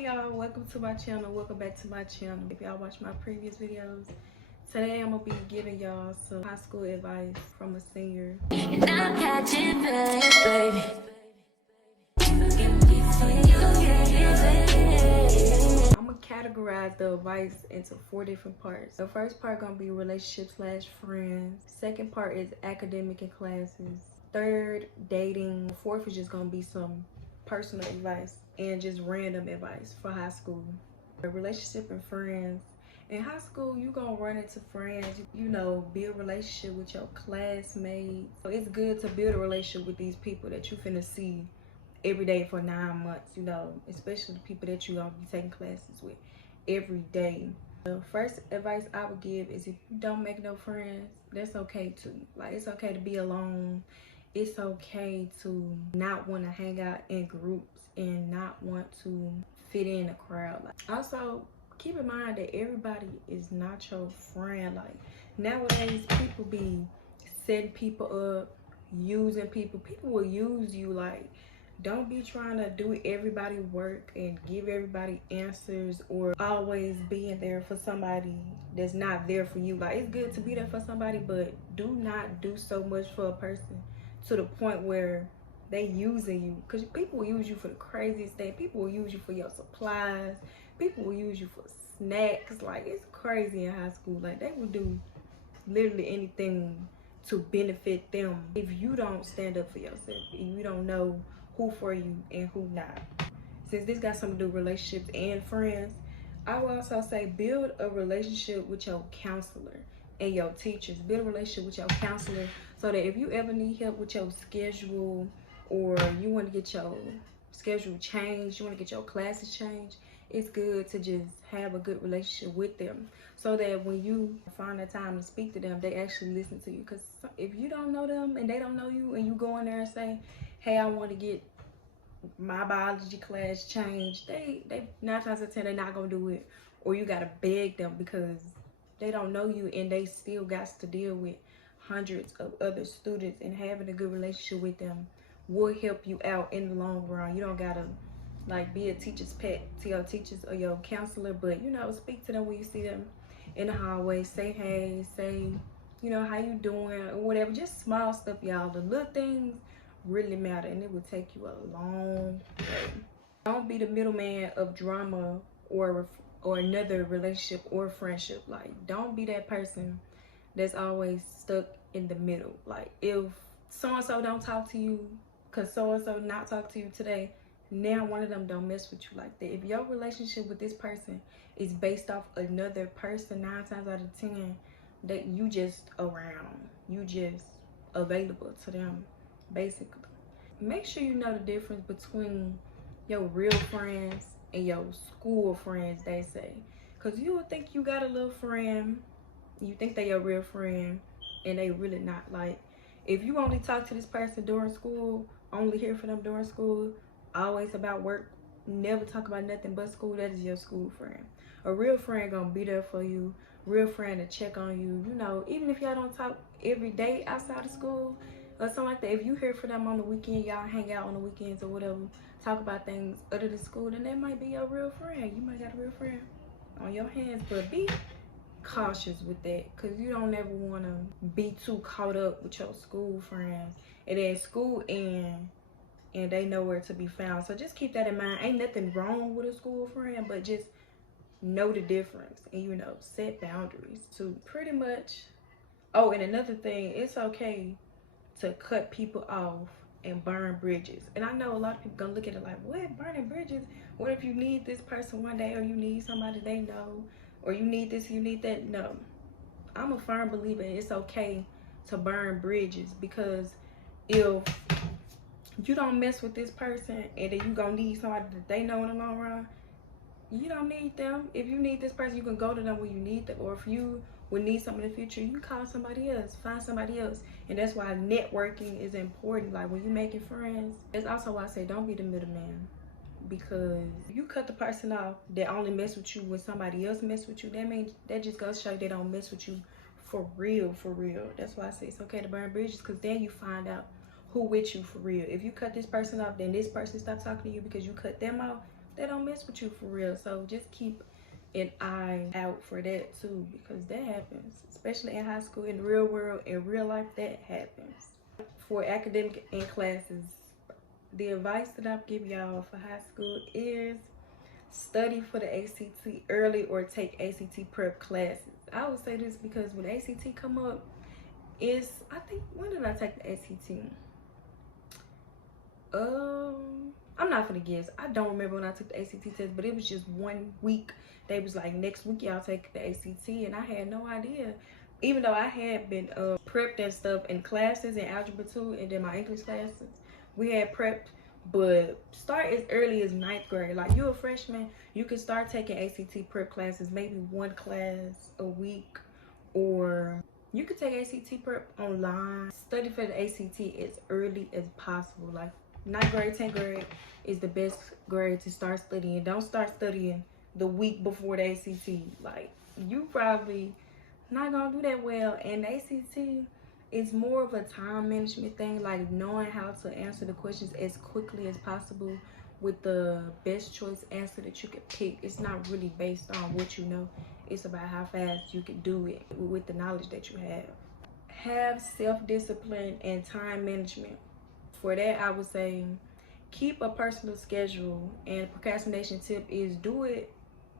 Hey y'all, welcome to my channel. Welcome back to my channel. If y'all watch my previous videos, today I'm gonna be giving y'all some high school advice from a senior. And I'm catching baby. I'm gonna categorize the advice into 4 different parts. The first part gonna be relationship / friends. Second part is academic and classes. Third, dating. Fourth is just gonna be some personal advice and just random advice for high school. A relationship and friends. In high school, you gonna run into friends, you know, build a relationship with your classmates. So it's good to build a relationship with these people that you finna see every day for 9 months, you know, especially the people that you gonna be taking classes with every day. The first advice I would give is if you don't make no friends, that's okay too. Like, it's okay to be alone. It's okay to not want to hang out in groups and not want to fit in a crowd. Like, also, keep in mind that everybody is not your friend. Like, nowadays, people be setting people up, using people. People will use you. Like, don't be trying to do everybody work and give everybody answers or always being there for somebody that's not there for you. Like, it's good to be there for somebody, but do not do so much for a person to the point where they using you. Because people will use you for the craziest thing. People will use you for your supplies. People will use you for snacks. Like, it's crazy in high school. Like, they will do literally anything to benefit them if you don't stand up for yourself, if you don't know who for you and who not. Since this got something to do with relationships and friends, I will also say build a relationship with your counselor and your teachers. Build a relationship with your counselor so that if you ever need help with your schedule, or you want to get your schedule changed, you want to get your classes changed, it's good to just have a good relationship with them so that when you find the time to speak to them, they actually listen to you. Because if you don't know them and they don't know you and you go in there and say, hey, I want to get my biology class changed, they 9 times out of 10 they're not gonna do it, or you gotta beg them because they don't know you and they still got to deal with hundreds of other students, and having a good relationship with them will help you out in the long run. You don't gotta like be a teacher's pet to your teachers or your counselor, but you know, speak to them when you see them in the hallway. Say hey, say, you know, how you doing or whatever. Just small stuff, y'all. The little things really matter, and it will take you a long way. Don't be the middleman of drama or another relationship or friendship. Like, don't be that person that's always stuck in the middle. Like, if so-and-so don't talk to you because so-and-so not talk to you today, now one of them don't mess with you like that. If your relationship with this person is based off another person, 9 times out of 10 that you just around, you just available to them, basically. Make sure you know the difference between your real friends and your school friends, they say. Because you would think you got a little friend, you think they your real friend, and they really not. Like, if you only talk to this person during school, only hear from them during school, always about work, never talk about nothing but school, that is your school friend. A real friend gonna be there for you, real friend to check on you, you know, even if y'all don't talk every day outside of school or something like that. If you hear from them on the weekend, y'all hang out on the weekends or whatever, talk about things other than school, then that might be your real friend. You might got a real friend on your hands, but be cautious with that, because you don't ever want to be too caught up with your school friends and then school end and they nowhere to be found. So just keep that in mind. Ain't nothing wrong with a school friend, but just know the difference and, you know, set boundaries too, pretty much. Oh, and another thing, it's okay to cut people off and burn bridges. And I know a lot of people gonna look at it like, what, burning bridges? What if you need this person one day, or you need somebody they know, or you need this, you need that? No, I'm a firm believer it's okay to burn bridges, because if you don't mess with this person and then you gonna need somebody that they know in the long run, you don't need them. If you need this person, you can go to them when you need them, or if you would need something in the future, you call somebody else, find somebody else. And that's why networking is important. Like, when you're making friends, that's also why I say don't be the middleman, because if you cut the person off that only mess with you when somebody else mess with you, that means that just goes to show they don't mess with you for real, for real. That's why I say it's okay to burn bridges, because then you find out who with you for real. If you cut this person off, then this person stop talking to you because you cut them off, they don't mess with you for real. So just keep an eye out for that too, because that happens, especially in high school. In the real world, in real life, that happens. For academic and classes, the advice that I'll give y'all for high school is study for the ACT early or take ACT prep classes. I would say this because when ACT come up, I think, when did I take the ACT? I'm not gonna guess. I don't remember when I took the ACT test, but it was just 1 week. They was like, next week y'all take the ACT, and I had no idea. Even though I had been prepped and stuff in classes in Algebra 2 and then my English classes, we had prepped, but start as early as 9th grade. Like, you're a freshman, you can start taking ACT prep classes, maybe 1 class a week, or you could take ACT prep online. Study for the ACT as early as possible. Like, 9th grade, 10th grade is the best grade to start studying. Don't start studying the week before the ACT. Like, you probably not gonna do that well. And the ACT is more of a time management thing, like knowing how to answer the questions as quickly as possible with the best choice answer that you can pick. It's not really based on what you know. It's about how fast you can do it with the knowledge that you have. Have self-discipline and time management. For that, I would say keep a personal schedule, and procrastination tip is do it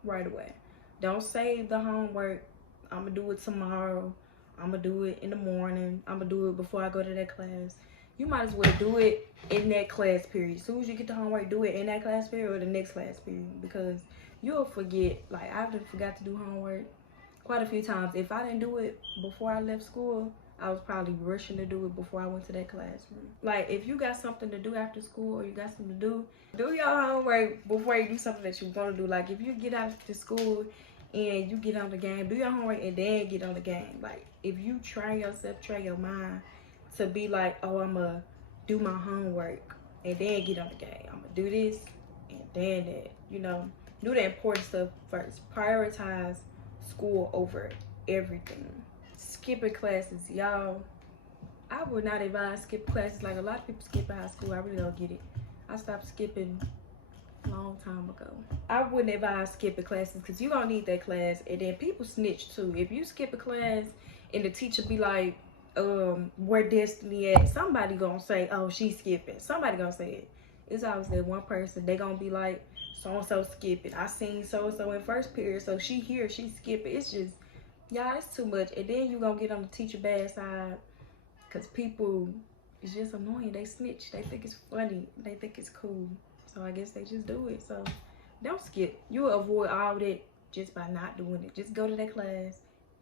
right away. Don't save the homework. I'm gonna do it tomorrow. I'm gonna do it in the morning. I'm gonna do it before I go to that class. You might as well do it in that class period. As soon as you get the homework, do it in that class period or the next class period, because you'll forget. Like, I forgot to do homework quite a few times. If I didn't do it before I left school, I was probably rushing to do it before I went to that classroom. Like, if you got something to do after school or you got something to do your homework before you do something that you want to do. Like, if you get out to school and you get on the game, do your homework and then get on the game. Like, if you train your mind to be like, oh, I'm going to do my homework and then get on the game. I'm going to do this and then that. You know, do the important stuff first. Prioritize school over everything. Skipping classes, y'all. I would not advise skipping classes. Like, a lot of people skip in high school. I really don't get it. I stopped skipping a long time ago. I wouldn't advise skipping classes because you're gonna need that class, and then people snitch too. If you skip a class and the teacher be like, where Destiny at, somebody gonna say, oh, she's skipping. Somebody gonna say it. It's always that one person. They gonna be like, so-and-so skipping. I seen so-and-so in first period, so she here, she skipping. It's just, y'all, it's too much. And then you gonna get on the teacher bad side because people, it's just annoying. They snitch. They think it's funny. They think it's cool. So I guess they just do it. So don't skip. You will avoid all that just by not doing it. Just go to that class,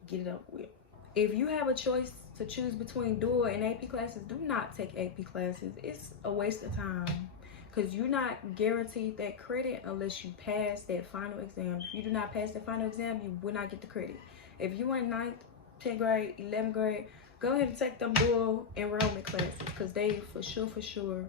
get it over with. If you have a choice to choose between dual and AP classes, do not take AP classes. It's a waste of time because you're not guaranteed that credit unless you pass that final exam. If you do not pass the final exam, you will not get the credit. If you in 9th, 10th grade, 11th grade, go ahead and take them dual enrollment classes because they for sure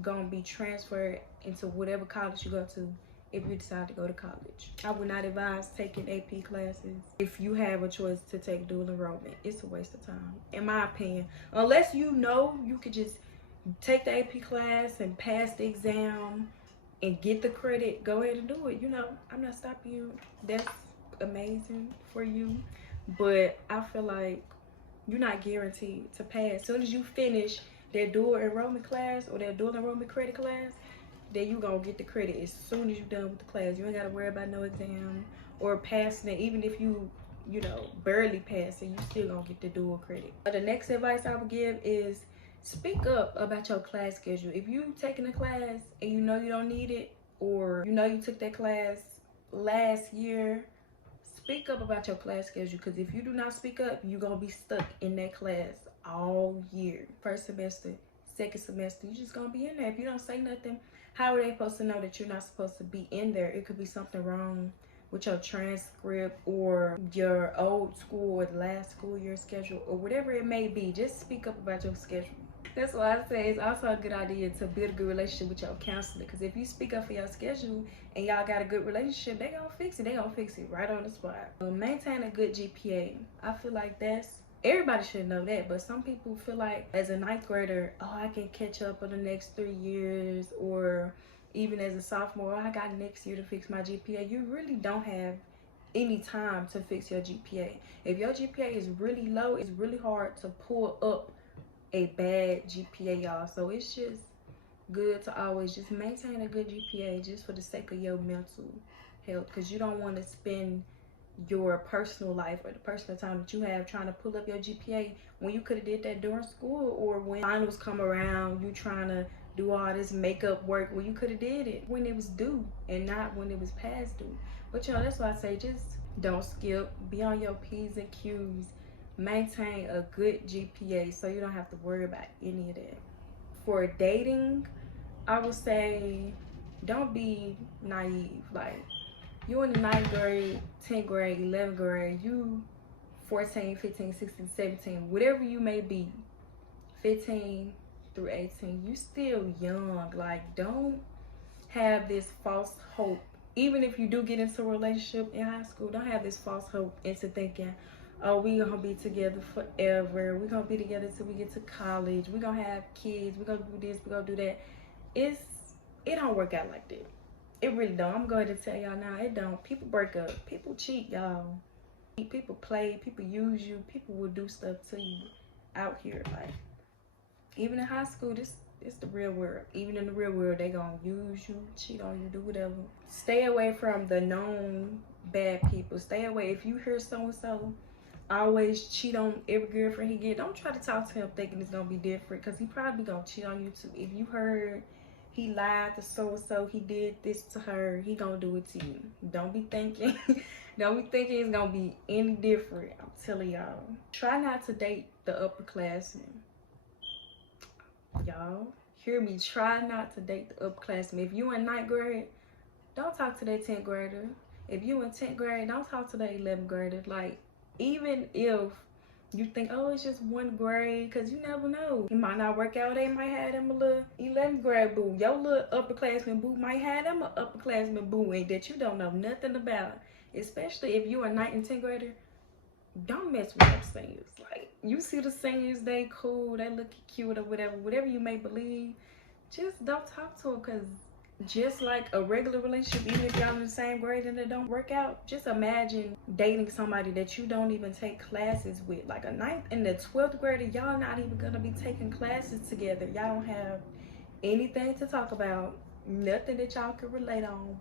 gonna be transferred into whatever college you go to if you decide to go to college. I would not advise taking AP classes if you have a choice to take dual enrollment. It's a waste of time, in my opinion. Unless you know you could just take the AP class and pass the exam and get the credit, go ahead and do it. You know, I'm not stopping you. That's amazing for you, but I feel like you're not guaranteed to pass. As soon as you finish that dual enrollment class or that dual enrollment credit class, then you gonna get the credit as soon as you're done with the class. You ain't gotta worry about no exam or passing it. Even if you know, barely pass it, you still gonna get the dual credit. The next advice I would give is speak up about your class schedule. If you taking a class and you know you don't need it, or you know you took that class last year, speak up about your class schedule, because if you do not speak up, you're gonna be stuck in that class all year. First semester, second semester, you're just gonna be in there. If you don't say nothing, how are they supposed to know that you're not supposed to be in there? It could be something wrong with your transcript or your old school or the last school year schedule or whatever it may be. Just speak up about your schedule. That's why I say it's also a good idea to build a good relationship with your counselor, because if you speak up for your schedule and y'all got a good relationship, they gonna fix it. They gonna fix it right on the spot. Maintain a good GPA. I feel like everybody should know that, but some people feel like as a 9th grader, oh, I can catch up in the next 3 years, or even as a sophomore, I got next year to fix my GPA. You really don't have any time to fix your GPA. If your GPA is really low, it's really hard to pull up a bad GPA, y'all. So it's just good to always just maintain a good GPA just for the sake of your mental health, because you don't want to spend your personal life or the personal time that you have trying to pull up your GPA when you could have did that during school, or when finals come around, you trying to do all this makeup work when you could have did it when it was due and not when it was past due. But you know, that's why I say just don't skip, be on your P's and Q's, maintain a good GPA so you don't have to worry about any of that. For dating, I would say don't be naive. Like, you in the 9th grade, 10th grade, 11th grade, you 14, 15, 16, 17, whatever you may be, 15 through 18, you still young. Like, don't have this false hope. Even if you do get into a relationship in high school, don't have this false hope into thinking, oh, we gonna be together forever. We gonna be together till we get to college. We gonna have kids. We gonna do this. We gonna do that. It don't work out like that. It really don't. I'm going to tell y'all now, it don't. People break up. People cheat, y'all. People play. People use you. People will do stuff to you out here. Like, even in high school, this is the real world. Even in the real world, they gonna use you, cheat on you, do whatever. Stay away from the known bad people. Stay away. If you hear so-and-so always cheat on every girlfriend he get, don't try to talk to him thinking it's gonna be different, because he probably gonna cheat on you too. If you heard he lied to so-and-so, he did this to her, he gonna do it to you. Don't be thinking don't be thinking it's gonna be any different. I'm telling y'all, try not to date the upperclassmen. Y'all hear me, try not to date the upperclassmen. If you in 9th grade, don't talk to that 10th grader. If you in 10th grade, don't talk to that 11th grader. Like, even if you think, oh, it's just one grade, because you never know. It might not work out. They might have them a little 11th grade boo. Your little upperclassman boo might have them an upperclassman boo that you don't know nothing about. Especially if you're a 9th and 10th grader, don't mess with them seniors. Like, you see the seniors, they cool, they look cute or whatever you may believe, just don't talk to them, because just like a regular relationship, even if y'all in the same grade and it don't work out, just imagine dating somebody that you don't even take classes with. Like a 9th and the 12th grader, y'all not even gonna be taking classes together. Y'all don't have anything to talk about, nothing that y'all can relate on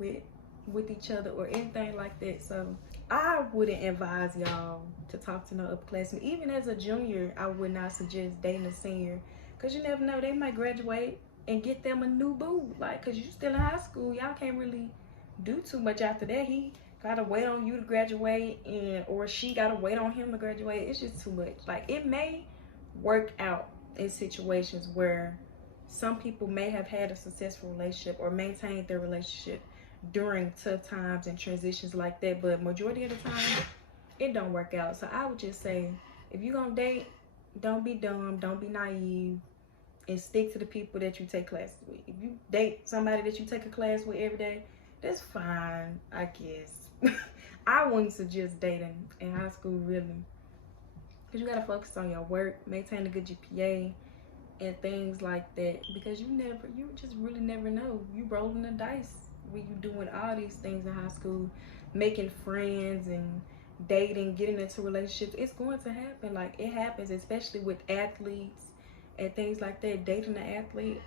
with each other or anything like that. So I wouldn't advise y'all to talk to no upperclassmen. Even as a junior, I would not suggest dating a senior, because you never know, they might graduate and get them a new boo. Like, because you still in high school, y'all can't really do too much after that. He gotta wait on you to graduate, or she gotta wait on him to graduate. It's just too much. Like, it may work out in situations where some people may have had a successful relationship or maintained their relationship during tough times and transitions like that, but majority of the time it don't work out. So I would just say, if you're gonna date, don't be dumb, don't be naive, and stick to the people that you take classes with. If you date somebody that you take a class with every day, that's fine, I guess. I wouldn't suggest dating in high school, really, because you gotta focus on your work, maintain a good GPA and things like that, because you just really never know. You rolling the dice when you doing all these things in high school, making friends and dating, getting into relationships. It's going to happen. Like, it happens, especially with athletes and things like that. Dating an athlete,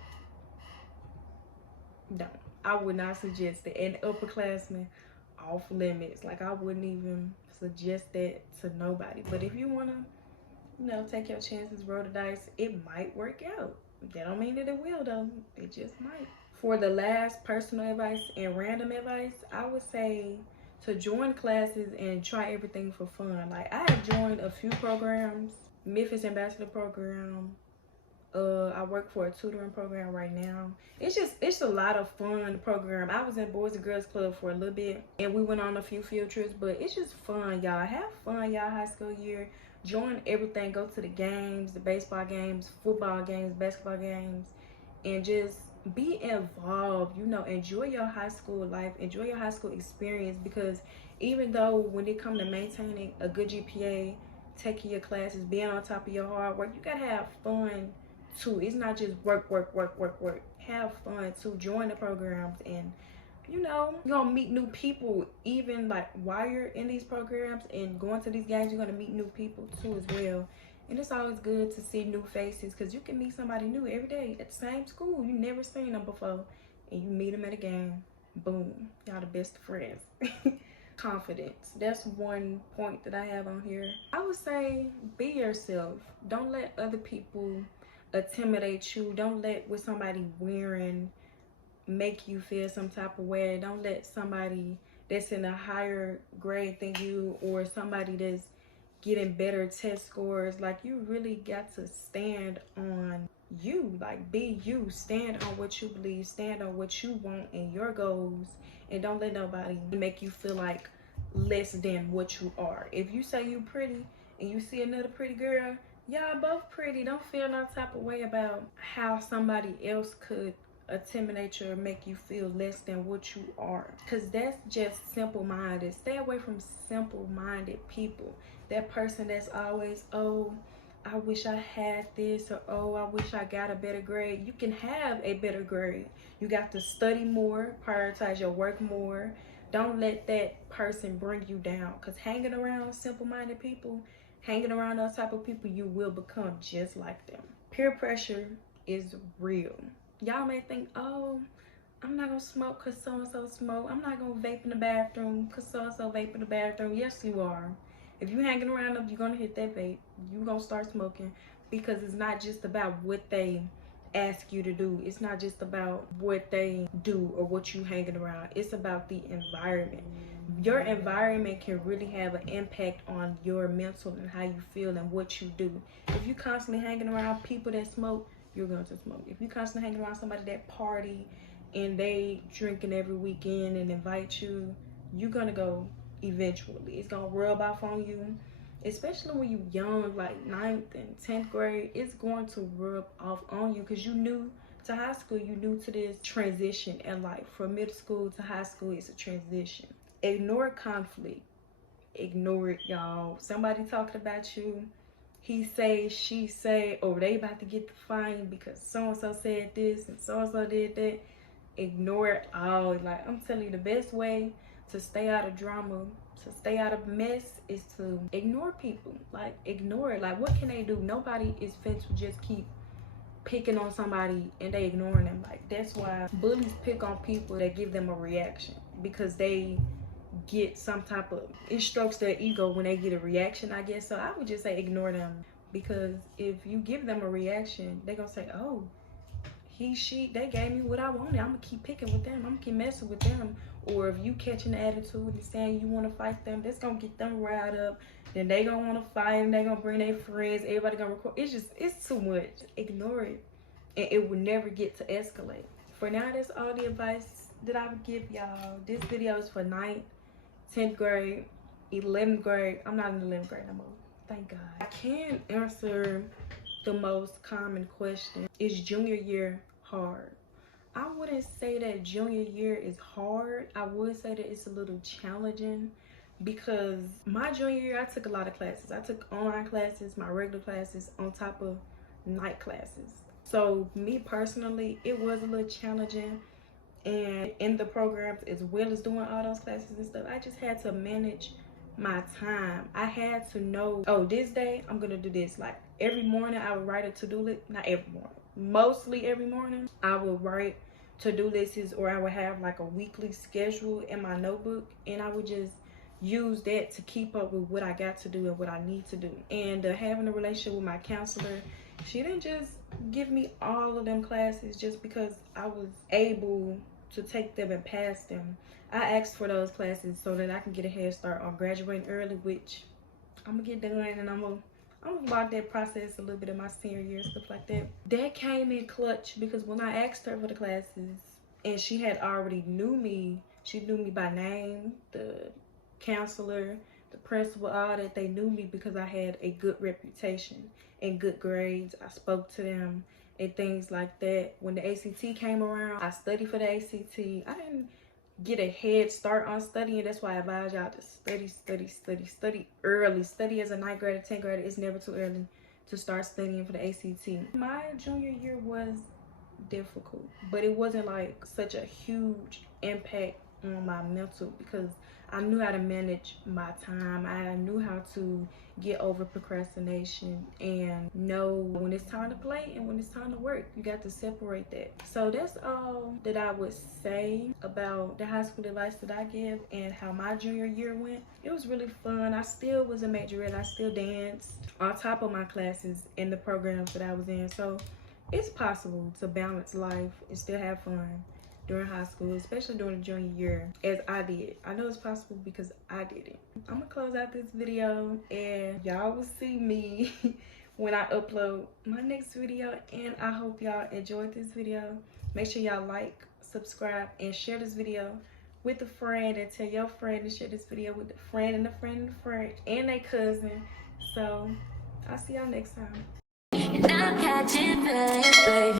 no, I would not suggest it. And upperclassmen, off limits. Like, I wouldn't even suggest that to nobody. But if you want to, you know, take your chances, roll the dice, it might work out. That don't mean that it will, though. It just might. For the last personal advice and random advice, I would say to join classes and try everything for fun. Like, I have joined a few programs, Memphis Ambassador Program. I work for a tutoring program right now. It's a lot of fun program. I was in Boys and Girls Club for a little bit, and we went on a few field trips, but it's just fun, y'all. Have fun, y'all, high school year. Join everything. Go to the games, the baseball games, football games, basketball games, and just be involved. You know, enjoy your high school life, enjoy your high school experience, because even though when it comes to maintaining a good GPA, taking your classes, being on top of your hard work, you gotta have fun too. It's not just work, work, work, work, work. have fun, to join the programs, and you know, you're gonna meet new people. Even like while you're in these programs and going to these games, you're gonna meet new people too as well. And it's always good to see new faces, because you can meet somebody new every day at the same school. You never seen them before, and you meet them at a game. Boom, y'all the best friends. Confidence, that's one point that I have on here. I would say be yourself. Don't let other people intimidate you. Don't let what somebody wearing make you feel some type of way. Don't let somebody that's in a higher grade than you, or somebody that's getting better test scores, like, you really got to stand on you. Like, be you. Stand on what you believe, stand on what you want and your goals, and don't let nobody make you feel like less than what you are. If you say you pretty and you see another pretty girl, y'all both pretty. Don't feel no type of way about how somebody else could intimidate you or make you feel less than what you are, because that's just simple-minded. Stay away from simple-minded people. That person that's always, oh, I wish I had this, or oh, I wish I got a better grade. You can have a better grade. You got to study more, prioritize your work more. Don't let that person bring you down, because hanging around simple-minded people, hanging around those type of people, you will become just like them. Peer pressure is real. Y'all may think, oh, I'm not gonna smoke because so-and-so smoke. I'm not gonna vape in the bathroom because so-and-so vape in the bathroom. Yes, you are. If you hanging around them, you're gonna hit that vape. You're gonna start smoking, because it's not just about what they ask you to do. It's not just about what they do or what you hanging around. It's about the environment. Your environment can really have an impact on your mental and how you feel and what you do. If you constantly hanging around people that smoke, you're going to smoke. If you constantly hanging around somebody that party and they drinking every weekend and invite you, you're gonna go eventually. It's gonna rub off on you, especially when you young, like 9th and 10th grade. It's going to rub off on you, because you new to high school. You new to this transition in life. From middle school to high school, it's a transition. Ignore conflict. Ignore it, y'all. Somebody talking about you, he say, she say, or they about to get the fine because so-and-so said this and so-and-so did that. Ignore it all. Like, I'm telling you, the best way to stay out of drama, to stay out of mess, is to ignore people. Like, ignore it. Like, what can they do? Nobody is fit to just keep picking on somebody and they ignoring them. Like, that's why bullies pick on people that give them a reaction, because they get some type of, it strokes their ego when they get a reaction, I guess. So I would just say ignore them, because if you give them a reaction, they're gonna say, oh, they gave me what I wanted. I'm gonna keep picking with them. I'm gonna keep messing with them. Or if you catch an attitude and saying you want to fight them, that's gonna get them riled up. Then they gonna want to fight and they gonna bring their friends. Everybody gonna record. It's too much. Ignore it, and it will never get to escalate. For now, that's all the advice that I would give y'all. This video is for 9th, 10th grade, 11th grade. I'm not in the 11th grade no more. Thank God. I can answer the most common question. Is junior year hard? I wouldn't say that junior year is hard. I would say that it's a little challenging, because my junior year, I took a lot of classes. I took online classes, my regular classes, on top of night classes. So me personally, it was a little challenging. And in the programs, as well as doing all those classes and stuff, I just had to manage my time. I had to know, oh, this day I'm gonna do this. Like, every morning I would write a to-do list. Not every morning, mostly every morning I would write to-do lists, or I would have like a weekly schedule in my notebook, and I would just use that to keep up with what I got to do and what I need to do. And having a relationship with my counselor, she didn't just give me all of them classes just because I was able to take them and pass them. I asked for those classes so that I can get a head start on graduating early, which I'm gonna get done, and I'm gonna log that process a little bit in my senior year, stuff like that. That came in clutch, because when I asked her for the classes, and she had already knew me, she knew me by name, the counselor, the principal, all that, they knew me because I had a good reputation and good grades. I spoke to them and things like that. When the ACT came around, I studied for the ACT. I didn't get a head start on studying. That's why I advise y'all to study early. Study as a 9th grader, 10th grader. It's never too early to start studying for the ACT. My junior year was difficult, but it wasn't like such a huge impact on my mental because I knew how to manage my time. I knew how to get over procrastination and know when it's time to play and when it's time to work. You got to separate that. So that's all that I would say about the high school advice that I give and how my junior year went. It was really fun. I still was a majorette. I still danced on top of my classes and the programs that I was in. So it's possible to balance life and still have fun during high school, especially during the junior year, as I did. I know it's possible because I did it. I'm gonna close out this video and y'all will see me when I upload my next video, and I hope y'all enjoyed this video. Make sure y'all like, subscribe, and share this video with a friend, and tell your friend to share this video with a friend and a friend and a friend and a cousin. So I'll see y'all next time.